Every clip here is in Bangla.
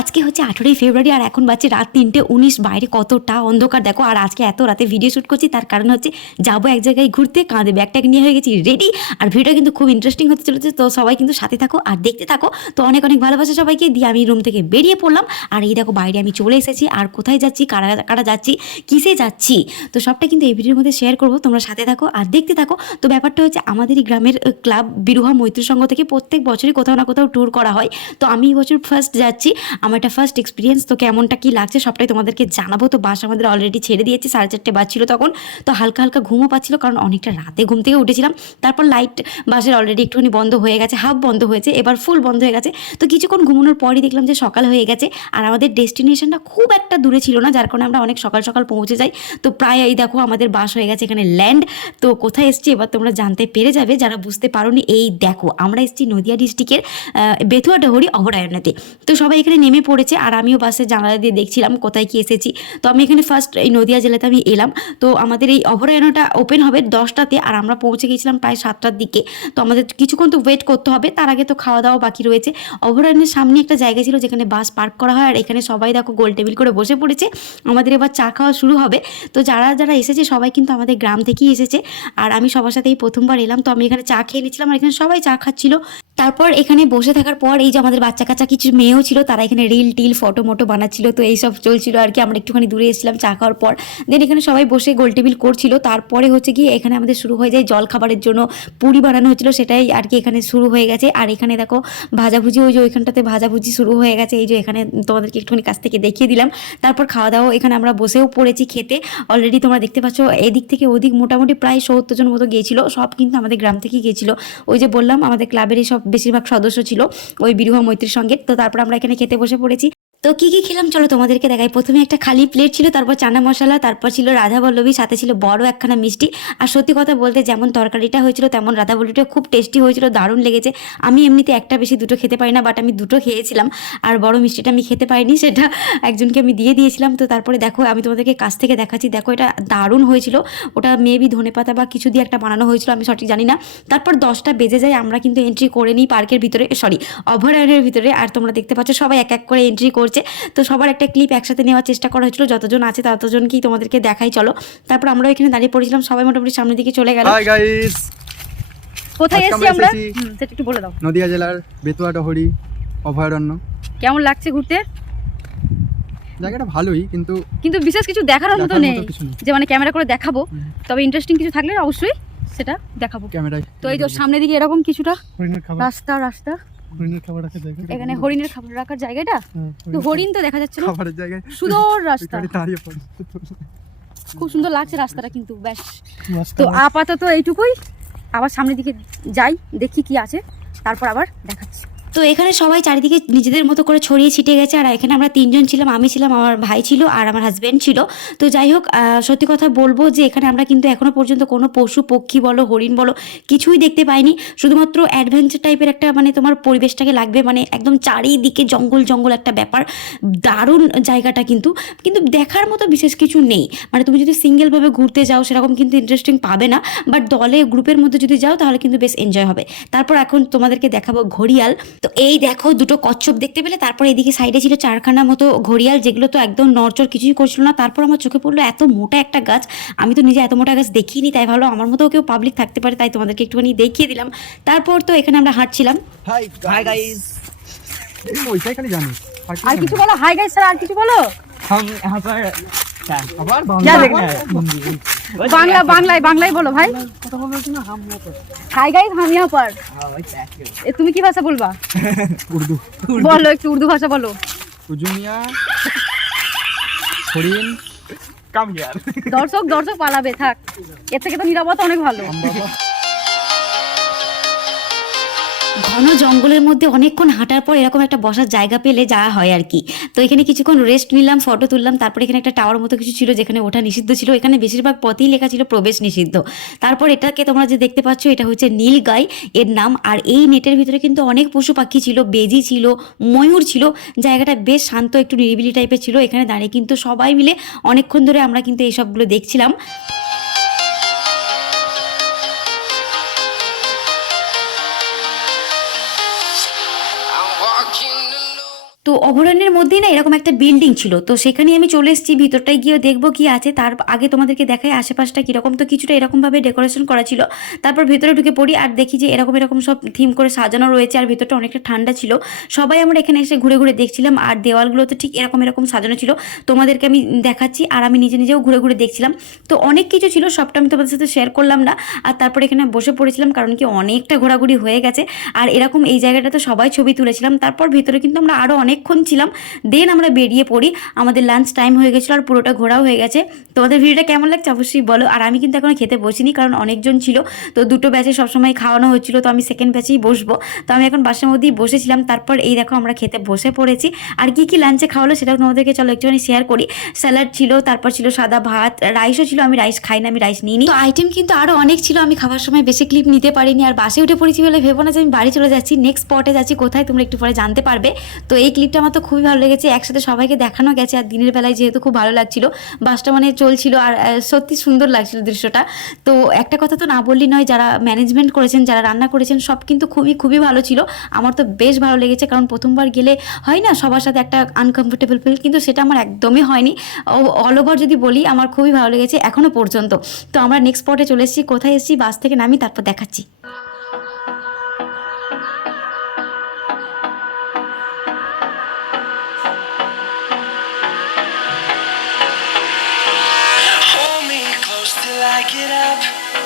আজকে হচ্ছে আঠেরোই ফেব্রুয়ারি আর এখন বাজছে রাত তিনটে উনিশ। বাইরে কতটা অন্ধকার দেখো, আর আজকে এত রাতে ভিডিও শ্যুট করছি, তার কারণ হচ্ছে যাব এক জায়গায় ঘুরতে, কাঁধে ব্যাগট্যাগ নিয়ে হয়ে গেছি রেডি আর ভিডিও কিন্তু খুব ইন্টারেস্টিং হতে চলেছে, তো সবাই কিন্তু সাথে থাকো আর দেখতে থাকো। তো অনেক অনেক ভালোবাসা সবাইকে, দিয়ে আমি রুম থেকে বেরিয়ে পড়লাম। আর এই দেখো বাইরে আমি চলে এসেছি, আর কোথায় যাচ্ছি, কারা কারা যাচ্ছি, কিসে যাচ্ছি? তো সবটা কিন্তু এই ভিডিওর মধ্যে শেয়ার করব, তোমরা সাথে থাকো আর দেখতে থাকো। তো ব্যাপারটা হচ্ছে আমাদেরই গ্রামের ক্লাব বিরুহা মৈত্রী সংঘ থেকে প্রত্যেক বছরই কোথাও না কোথাও ট্যুর করা হয়। তো আমি এই বছর ফার্স্ট যাচ্ছি আমার একটা ফার্স্ট এক্সপিরিয়েন্স তো কেমনটা কি লাগছে সবটাই তোমাদেরকে জানাব। তো বাস আমাদের অলরেডি ছেড়ে দিয়েছে, সাড়ে চারটে বাজছিল তখন। তো হালকা হালকা ঘুমও পাচ্ছিল, কারণ অনেকটা রাতে ঘুম থেকে উঠেছিলাম। তারপর লাইট বাসের অলরেডি একটুখানি বন্ধ হয়ে গেছে হাফ বন্ধ হয়েছে, এবার ফুল বন্ধ হয়ে গেছে। তো কিছুক্ষণ ঘুমানোর পরই দেখলাম যে সকাল হয়ে গেছে, আর আমাদের ডেস্টিনেশনটা খুব একটা দূরে ছিল না, যার কারণে আমরা অনেক সকাল সকাল পৌঁছে যাই। তো প্রায় এই দেখো আমাদের বাস হয়ে গেছে এখানে ল্যান্ড তো কোথায় এসছি এবার তোমরা জানতে পেরে যাবে, যারা বুঝতে পারোনি, এই দেখো আমরা এসেছি নদিয়া ডিস্ট্রিক্টের বেথুয়া ডহরি অভয়ারণ্যতে। তো সবাই এখানে নেমে পড়েছে আর আমিও বাসের জানালা দিয়ে দেখছিলাম কোথায় কি এসেছি। তো আমি এখানে ফার্স্ট এই নদিয়া জেলাতে আমি এলাম। তো আমাদের এই অভয়ারণ্যটা ওপেন হবে দশটাতে আর আমরা পৌঁছে গেছিলাম প্রায় সাতটার দিকে। তো আমাদের কিছুক্ষণ তো ওয়েট করতে হবে, তার আগে তো খাওয়া দাওয়া বাকি রয়েছে। অভয়ারণ্যের সামনে একটা জায়গা ছিল যেখানে বাস পার্ক করা হয় আর এখানে সবাই দেখো গোল টেবিল করে বসে পড়েছে। আমাদের এবার চা খাওয়া শুরু হবে। তো যারা যারা এসেছে সবাই কিন্তু আমাদের গ্রাম থেকেই এসেছে। আর আমি সবার সাথে এই প্রথমবার এলাম। তো আমি এখানে চা খেয়ে নিচ্ছিলাম আর এখানে সবাই চা খাচ্ছিল। তারপর এখানে বসে থাকার পর এই যে আমাদের বাচ্চা কাচ্চা কিছু মেয়েও ছিল, তারা এখানে রিল টিল ফটো মোটো বানাচ্ছিল। তো এইসব চলছিল আর কি, আমরা একটুখানি দূরে এসেছিলাম চা খাওয়ার পর। দেন এখানে সবাই বসে গোল টেবিল করছিল। তারপরে হচ্ছে গিয়ে এখানে আমাদের শুরু হয়ে যায় জল খাবারের জন্য। পুরি বানানো হচ্ছিল সেটাই আর কি এখানে শুরু হয়ে গেছে। আর এখানে দেখো ভাজাভুজি, ওই যে ওইখানটাতে ভাজাভুজি শুরু হয়ে গেছে। এই যে এখানে তোমাদেরকে একটুখানি কাছ থেকে দেখিয়ে দিলাম। তারপর খাওয়া দাওয়া এখানে আমরা বসেও পড়েছি খেতে। অলরেডি তোমরা দেখতে পাচ্ছ, এদিক থেকে ওদিক মোটামুটি প্রায় সত্তর জন মতো গিয়েছিল। সব কিন্তু আমাদের গ্রাম থেকেই গিয়েছিল। ওই যে বললাম, আমাদের ক্লাবেরই সব বেশিরভাগ সদস্য ছিল ওই বিরুহ মৈত্রীর সঙ্গে। তো তারপর আমরা এখানে খেতে বসে পড়েছি। তো কি কি খেলাম? চলো তোমাদেরকে দেখাই। প্রথমে একটা খালি প্লেট ছিল, তারপর চানা মশলা, তারপর ছিল রাধা বল্লভী, সাথে ছিল বড় একখানা মিষ্টি। আর সত্যি কথা বলতে যেমন তরকারিটা হয়েছিল, তেমন রাধা বল্লভীটা খুব টেস্টি হয়েছিল, দারুণ লেগেছে। আমি এমনিতে একটা বেশি দুটো খেতে পারি না বাট আমি দুটো খেয়েছিলাম। আর বড় মিষ্টিটা আমি খেতে পারিনি, সেটা একজনকে আমি দিয়ে দিয়েছিলাম। তো তারপরে দেখো, আমি তোমাদেরকে কাছ থেকে দেখাচ্ছি। দেখো, এটা দারুণ হয়েছিল। ওটা মেবি ধনে পাতা বা কিছু দিয়ে একটা বানানো হয়েছিল, আমি সঠিক জানি না। তারপর দশটা বেজে যায়, আমরা কিন্তু এন্ট্রি করে নিই পার্কের ভিতরে সরি অভয়ারণ্যের ভিতরে। আর তোমরা দেখতে পাচ্ছ, সবাই এক এক করে এন্ট্রি করছে। তো সবার একটা ক্লিপ একসাথে নেওয়ার চেষ্টা করা হয়েছিল। যতজন আছে ততজনকেই তোমাদেরকে দেখাই চলো। তারপর আমরা এখানে দাঁড়িয়ে পড়েছিলাম। সবাই মোটামুটি সামনের দিকে চলে গেল। কোথায় এসেছি আমরা সেটা একটু বলে দাও। নদিয়া জেলার বেতুয়া ডহরি অভয়ারণ্য। কেমন লাগছে ঘুরতে? জায়গাটা ভালোই কিন্তু কিন্তু বিশেষ কিছু দেখার মতো নেই। যে মানে ক্যামেরা করে দেখাবো। তবে ইন্টারেস্টিং কিছু থাকলে অবশ্যই সেটা দেখাবো। ক্যামেরায় তো এই যে সামনের দিকে এরকম কিছুটা রাস্তা রাস্তা। হরিণের খাবার রাখার জায়গা এখানে হরিণের খাবার রাখার জায়গাটা? হ্যাঁ, তো হরিণ তো দেখা যাচ্ছে খাবারের জায়গায় রাস্তা। খুব সুন্দর লাগছে রাস্তাটা কিন্তু ব্যাস। তো আপাতত এইটুকুই। আবার সামনের দিকে যাই দেখি কি আছে। তারপর আবার দেখাচ্ছি। তো এখানে সবাই চারিদিকে নিজেদের মতো করে ছড়িয়ে ছিটিয়ে গেছে। আর এখানে আমরা তিনজন ছিলাম, আমি ছিলাম, আমার ভাই ছিল আর আমার হাজব্যান্ড ছিল। তো যাই হোক সত্যি কথা বলব যে এখানে আমরা কিন্তু এখনও পর্যন্ত কোনো পশু, পক্ষী বলো, হরিণ বলো, কিছুই দেখতে পাইনি। শুধুমাত্র অ্যাডভেঞ্চার টাইপের একটা মানে তোমার পরিবেশটাকে লাগবে মানে একদম চারিদিকে জঙ্গল জঙ্গল একটা ব্যাপার। দারুণ জায়গাটা কিন্তু। কিন্তু দেখার মতো বিশেষ কিছু নেই। মানে তুমি যদি সিঙ্গেলভাবে ঘুরতে যাও, সেরকম কিন্তু ইন্টারেস্টিং পাবে না। বাট দলে গ্রুপের মধ্যে যদি যাও, তাহলে কিন্তু বেশ এনজয় হবে। তারপর এখন তোমাদেরকে দেখাবো ঘড়িয়াল। তো এই দেখো দুটো কচ্ছপ দেখতে পেলে তারপর এদিকে সাইডে ছিল চারখানা মতো ঘড়িয়াল যেগুলো তো একদম নড়চড় কিছুই করছিল না। তারপর আমার চোখে পড়ল এত মোটা একটা গাছ আমি তো নিজে এত মোটা গাছ দেখিনি তাই ভালো আমার মতো কেউ পাবলিক থাকতে পারে তাই তোমাদেরকে একটুখানি দেখিয়ে দিলাম। তারপর তো এখানে আমরা হাঁটছিলাম। হাই গাইস আর কিছু বলো? হাই গাইস স্যার আর কিছু বলো? তুমি কি ভাষা বলবা? বলো একটু উর্দু ভাষা বলো। দর্শক দর্শক পালাবে থাক। এর থেকে তো নিরাপত্তা অনেক ভালো। ঘন জঙ্গলের মধ্যে অনেকক্ষণ হাঁটার পর এরকম একটা বসার জায়গা পেলে যাওয়া হয় আর কি। তো এখানে কিছুক্ষণ রেস্ট নিলাম ফটো তুললাম, তারপর এখানে একটা টাওয়ার মতো কিছু ছিল যেখানে ওঠা নিষিদ্ধ ছিল। এখানে বেশিরভাগ পথেই লেখা ছিল প্রবেশ নিষিদ্ধ। তারপর এটাকে তোমরা যে দেখতে পাচ্ছ, এটা হচ্ছে নীল গাই এর নাম। আর এই নেটের ভিতরে কিন্তু অনেক পশু পাখি ছিল, বেজি ছিল, ময়ূর ছিল। জায়গাটা বেশ শান্ত, একটু নিরিবিলি টাইপের ছিল। এখানে দাঁড়িয়ে কিন্তু সবাই মিলে অনেকক্ষণ ধরে আমরা কিন্তু এইসবগুলো দেখছিলাম। তো অভয়ারণ্যের মধ্যেই না এরকম একটা বিল্ডিং ছিল। তো সেখানে আমি চলে এসেছি, ভিতরটায় গিয়ে দেখব কি আছে। তার আগে তোমাদেরকে দেখাই, আশেপাশটা কীরকম। তো কিছুটা এরকমভাবে ডেকোরেশন করা ছিল। তারপর ভেতরে ঢুকে পড়ি আর দেখি যে এরকম এরকম সব থিম করে সাজানো রয়েছে আর ভেতরটা অনেকটা ঠান্ডা ছিল। সবাই আমরা এখানে এসে ঘুরে ঘুরে দেখছিলাম আর দেওয়ালগুলো তো ঠিক এরকম এরকম সাজানো ছিল। তোমাদেরকে আমি দেখাচ্ছি আর আমি নিজে নিজেও ঘুরে ঘুরে দেখছিলাম। তো অনেক কিছু ছিল, সবটা আমি তোমাদের সাথে শেয়ার করলাম না। আর তারপর এখানে বসে পড়েছিলাম কারণ কি অনেকটা ঘোরাঘুরি হয়ে গেছে। আর এরকম এই জায়গাটাতে সবাই ছবি তুলেছিলাম। তারপর ভিতরে কিন্তু আমরা আরও অনেকক্ষণ ছিলাম দেন আমরা বেরিয়ে পড়ি। আমাদের লাঞ্চ টাইম হয়ে গেছিল আর পুরোটা ঘোরাও হয়ে গেছে। তোমাদের ভিডিওটা কেমন লাগছে অবশ্যই বলো। আর আমি কিন্তু এখনও খেতে বসিনি কারণ অনেকজন ছিল। তো দুটো ব্যাচে সবসময় খাওয়ানো হচ্ছিল, তো আমি সেকেন্ড ব্যাচেই বসবো। তো আমি এখন বাসের মধ্যেই বসেছিলাম। তারপর এই দেখো আমরা খেতে বসে পড়েছি। আর কি কি লাঞ্চে খাওয়ালো সেটাও তোমাদেরকে চলো একটুখানি শেয়ার করি। স্যালাড ছিল, তারপর ছিল সাদা ভাত রাইসও ছিল, আমি রাইস খাই না, আমি রাইস নিইনি। তো আইটেম কিন্তু আরও অনেক ছিল, আমি খাবার সময় বেশি ক্লিপ নিতে পারিনি। আর বাসে উঠে পড়েছি বলে ভেবো না যে আমি বাড়ি চলে যাচ্ছি নেক্সট স্পটে যাচ্ছি, কোথায় তোমরা একটু পরে জানতে পারবে। তো এই ক্লিপটা আমার তো খুবই ভালো লেগেছে, একসাথে সবাইকে দেখানো গেছে আর দিনের বেলায় যেহেতু খুব ভালো লাগছিল, বাসটা মানে চলছিল আর সত্যি সুন্দর লাগছিল দৃশ্যটা। তো একটা কথা তো না বললি নয়, যারা ম্যানেজমেন্ট করেছেন, যারা রান্না করেছেন, সব কিন্তু খুবই খুবই ভালো ছিল। আমার তো বেশ ভালো লেগেছে কারণ প্রথমবার গেলে হয় না সবার সাথে একটা আনকমফোর্টেবল ফিল কিন্তু সেটা আমার একদমই হয়নি। অল ওভার যদি বলি, আমার খুবই ভালো লেগেছে এখনও পর্যন্ত। তো আমরা নেক্সট স্পটে চলে এসেছি, কোথায় এসেছি, বাস থেকে নামি, তারপর দেখাচ্ছি।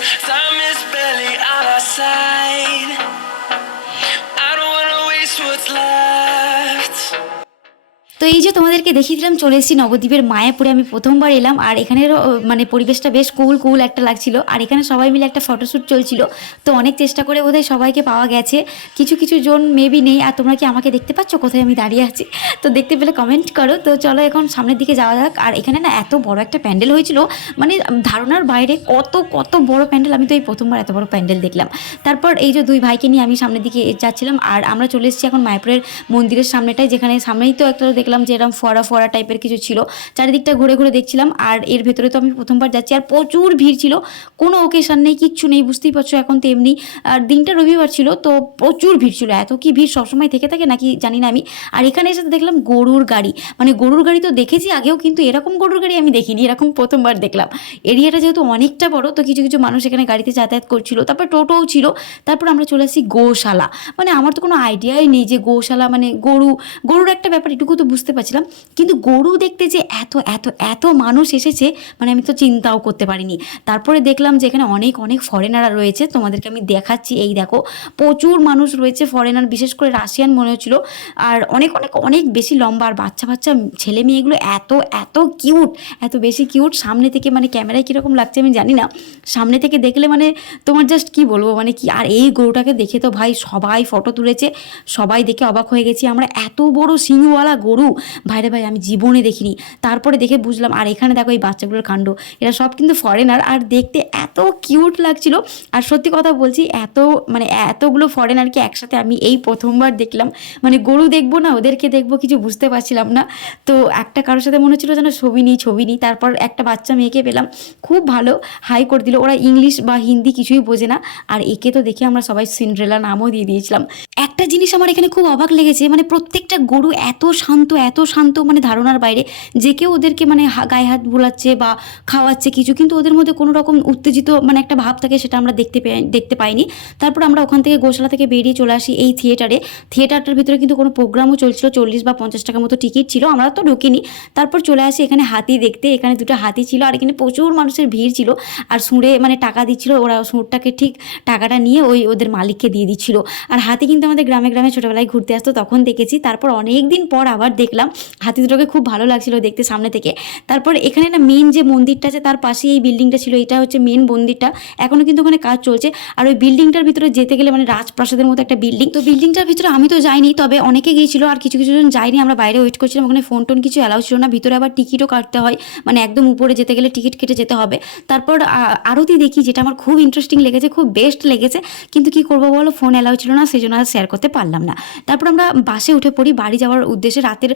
Time is barely on our side. I don't wanna waste what's left. এই যে তোমাদেরকে দেখিয়ে দিলাম, চলে এসেছি নবদ্বীপের মায়াপুরে। আমি প্রথমবার এলাম আর এখানেরও মানে পরিবেশটা বেশ কুল কুল একটা লাগছিল। আর এখানে সবাই মিলে একটা ফটোশ্যুট চলছিল। তো অনেক চেষ্টা করে বোধহয় সবাইকে পাওয়া গেছে। কিছু কিছু জন মেবি নেই। আর তোমরা কি আমাকে দেখতে পাচ্ছ? কোথায় আমি দাঁড়িয়ে আছি? তো দেখতে পেলে কমেন্ট করো। তো চলো এখন সামনের দিকে যাওয়া যাক। আর এখানে না এত বড় একটা প্যান্ডেল হয়েছিল। মানে ধারণার বাইরে কত কত বড় প্যান্ডেল। আমি তো এই প্রথমবার এত বড় প্যান্ডেল দেখলাম। তারপর এই যে দুই ভাইকে নিয়ে আমি সামনের দিকে যাচ্ছিলাম। আর আমরা চলে এসেছি এখন মায়াপুরের মন্দিরের সামনেটাই যেখানে সামনেই তো একটা দেখলাম যে এরকম ফোয়ারা ফোয়ারা টাইপের কিছু ছিল। চারিদিকটা ঘুরে ঘুরে দেখছিলাম আর এর ভেতরে তো আমি প্রথমবার যাচ্ছি আর প্রচুর ভিড় ছিল। কোনো ওকেশান নেই, কিচ্ছু নেই, বুঝতেই পারছ এখন তো এমনি। আর দিনটা রবিবার ছিল, তো প্রচুর ভিড় ছিল। এত কি ভিড় সবসময় থেকে থাকে নাকি জানি না আমি। আর এখানে এসে দেখলাম গরুর গাড়ি। মানে গরুর গাড়ি তো দেখেছি আগেও, কিন্তু এরকম গরুর গাড়ি আমি দেখিনি, এরকম প্রথমবার দেখলাম। এরিয়াটা যেহেতু অনেকটা বড়, তো কিছু কিছু মানুষ এখানে গাড়িতে যাতায়াত করছিল। তারপর টোটোও ছিল। তারপর আমরা চলে আসি গোশালা। মানে আমার তো কোনো আইডিয়াই নেই যে গোশালা মানে গরু, গরুর একটা ব্যাপার, এটুকু তো বুঝতে পারছিলাম। কিন্তু গরু দেখতে যে এত এত এত মানুষ এসেছে মানে আমি তো চিন্তাও করতে পারিনি। তারপরে দেখলাম যে এখানে অনেক অনেক ফরেনাররা রয়েছে। তোমাদেরকে আমি দেখাচ্ছি, এই দেখো। প্রচুর মানুষ রয়েছে ফরেনার বিশেষ করে রাশিয়ান মনে হচ্ছিল। আর অনেক অনেক অনেক বেশি লম্বা আর বাচ্চা বাচ্চা ছেলে মেয়েগুলো এত এত কিউট এত বেশি কিউট সামনে থেকে মানে ক্যামেরায় কীরকম লাগছে আমি জানি না। সামনে থেকে দেখলে মানে তোমার জাস্ট কি বলব? মানে কি, আর এই গরুটাকে দেখে তো ভাই সবাই ফটো তুলেছে। সবাই দেখে অবাক হয়ে গেছি। আমরা এত বড় সিংওয়ালা গরু ভাইরে ভাই, আমি জীবনে দেখিনি। তারপরে দেখে বুঝলাম, আর এখানে দেখো এই বাচ্চাগুলোর কাণ্ড। এরা সব কিন্তু ফরেনার আর দেখতে এত কিউট লাগছিল। আর সত্যি কথা বলছি, এত মানে এতগুলো ফরেনারকে একসাথে আমি এই প্রথমবার দেখলাম। মানে গরু দেখব না, ওদেরকে দেখব, কিছু বুঝতে পারছিলাম না। তো একটা কারোর সাথে মনে হচ্ছিল যেন ছবি নিই ছবি নিই। তারপর একটা বাচ্চা মেয়েকে পেলাম, খুব ভালো হাই করে দিল। ওরা ইংলিশ বা হিন্দি কিছুই বোঝে না। আর একে তো দেখে আমরা সবাই সিন্ড্রেলা নামও দিয়ে দিয়েছিলাম। একটা জিনিস আমার এখানে খুব অবাক লেগেছে মানে প্রত্যেকটা গরু এত শান্ত এত শান্ত মানে ধারণার বাইরে যে কেউ ওদেরকে মানে গায়ে হাত বোলাচ্ছে বা খাওয়াচ্ছে কিছু, কিন্তু ওদের মধ্যে কোনো রকম উত্তেজিত মানে একটা ভাব থাকে সেটা আমরা দেখতে দেখতে পাইনি। তারপর আমরা ওখান থেকে গোশালা থেকে বেরিয়ে চলে আসি এই থিয়েটারে। থিয়েটারটার ভিতরে কিন্তু কোনো প্রোগ্রামও চলছিল, চল্লিশ বা পঞ্চাশ টাকার মতো টিকিট ছিল, আমরা তো ঢুকিনি। তারপর চলে আসি এখানে হাতি দেখতে, এখানে দুটো হাতি ছিল আর এখানে প্রচুর মানুষের ভিড় ছিল আর সুঁড়ে মানে টাকা দিচ্ছিল, ওরা সুঁড়টাকে ঠিক টাকাটা নিয়ে ওই ওদের মালিককে দিয়ে দিচ্ছিল। আর হাতি কিন্তু আমাদের গ্রামে গ্রামে ছোটোবেলায় ঘুরতে আসতো, তখন দেখেছি। তারপর অনেক দিন পর আবার দেখলাম। হাতি দুটোকে খুব ভালো লাগছিল দেখতে সামনে থেকে। তারপর এখানে না মেন যে মন্দিরটা আছে, তার পাশে এই বিল্ডিংটা ছিল। এটা হচ্ছে মেন মন্দিরটা। এখনও কিন্তু ওখানে কাজ চলছে। আর ওই বিল্ডিংটার ভিতরে যেতে গেলে মানে রাজপ্রাসাদের মতো একটা বিল্ডিং তো বিল্ডিংটার ভিতরে আমি তো যাইনি, তবে অনেকে গিয়েছিল আর কিছু কিছু জন যায়নি। আমরা বাইরে ওয়েট করছিলাম। ওখানে ফোন টোন কিছু অ্যালাউ ছিল না। ভিতরে আবার টিকিটও কাটতে হয়। মানে একদম উপরে যেতে গেলে টিকিট কেটে যেতে হবে। তারপর আরতি দেখি, যেটা আমার খুব ইন্টারেস্টিং লেগেছে, খুব বেস্ট লেগেছে। কিন্তু কি করব বলো? ফোন অ্যালাউ ছিল না সেই জন্য আর শেয়ার করতে পারলাম না। তারপর আমরা বাসে উঠে পড়ি। বাড়ি যাওয়ার উদ্দেশ্যে রাতের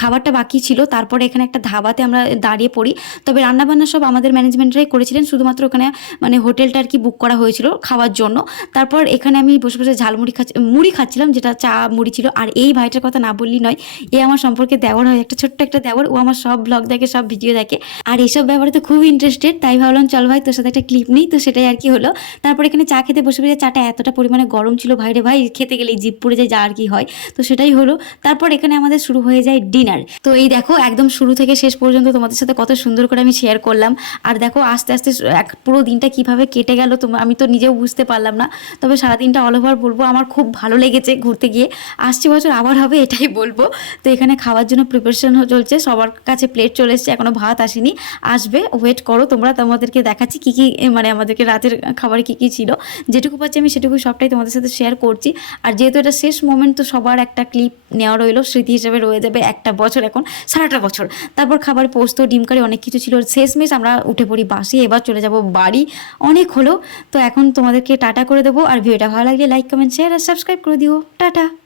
খাবারটা বাকি ছিল। তারপরে এখানে একটা ধাবাতে আমরা দাঁড়িয়ে পড়ি। তবে রান্নাবান্না সব আমাদের ম্যানেজমেন্টরাই করেছিলেন। শুধুমাত্র ওখানে মানে হোটেলটা আর কি বুক করা হয়েছিল খাওয়ার জন্য। তারপর এখানে আমি বসে বসে ঝালমুড়ি খাচ্ছি, মুড়ি খাচ্ছিলাম, যেটা চা মুড়ি ছিল। আর এই ভাইটার কথা না বললি নয়, এ আমার সম্পর্কে দেওয়ার হয়, একটা ছোট্ট একটা দেওয়ার। ও আমার সব ব্লগ দেখে, সব ভিডিও দেখে। আর এইসব ব্যাপারে তো খুব ইন্টারেস্টেড তাই ভাবলাম, চল ভাই, তোর সাথে একটা ক্লিপ নিই। তো সেটাই আর কি হলো। তারপর এখানে চা খেতে বসে বসে চাটা এতটা পরিমাণে গরম ছিল, ভাইরে ভাই, খেতে গেলেই জিপ পড়ে যায়, যা আর কি হয়। তো সেটাই হলো। তারপর এখানে আমাদের শুরু হয়ে যায় ডিনার তো এই দেখো, একদম শুরু থেকে শেষ পর্যন্ত তোমাদের সাথে কত সুন্দর করে আমি শেয়ার করলাম। আর দেখো, আস্তে আস্তে এক পুরো দিনটা কীভাবে কেটে গেল তোমার আমি তো নিজেও বুঝতে পারলাম না। তবে সারাদিনটা অল ওভার বলব, আমার খুব ভালো লেগেছে ঘুরতে গিয়ে। আসছে বছর আবার হবে, এটাই বলব। তো এখানে খাওয়ার জন্য প্রিপারেশন চলছে, সবার কাছে প্লেট চলে এসছে এখনও ভাত আসেনি। আসবে ওয়েট করো তোমরা, তোমাদেরকে দেখাচ্ছি কী কী মানে আমাদেরকে রাতের খাবার কী কী ছিল। যেটুকু পাচ্ছি আমি সেটুকু সবটাই তোমাদের সাথে শেয়ার করছি। আর যেহেতু এটা শেষ মোমেন্ট তো সবার একটা ক্লিপ নেওয়া রইল, স্মৃতি হিসেবে রয়ে যাবে একটা বছর এখন, সারাটা বছর। তারপর খাবার, পোস্ত, ডিম কারি অনেক কিছু ছিল। শেষমেশ আমরা উঠে পড়ি বাসে, এবার চলে যাব বাড়ি। অনেক হলো। তো এখন তোমাদেরকে টাটা করে দেবো। আর ভিডিওটা ভালো লাগলে লাইক কমেন্ট শেয়ার আর সাবস্ক্রাইব করে দিও। টাটা!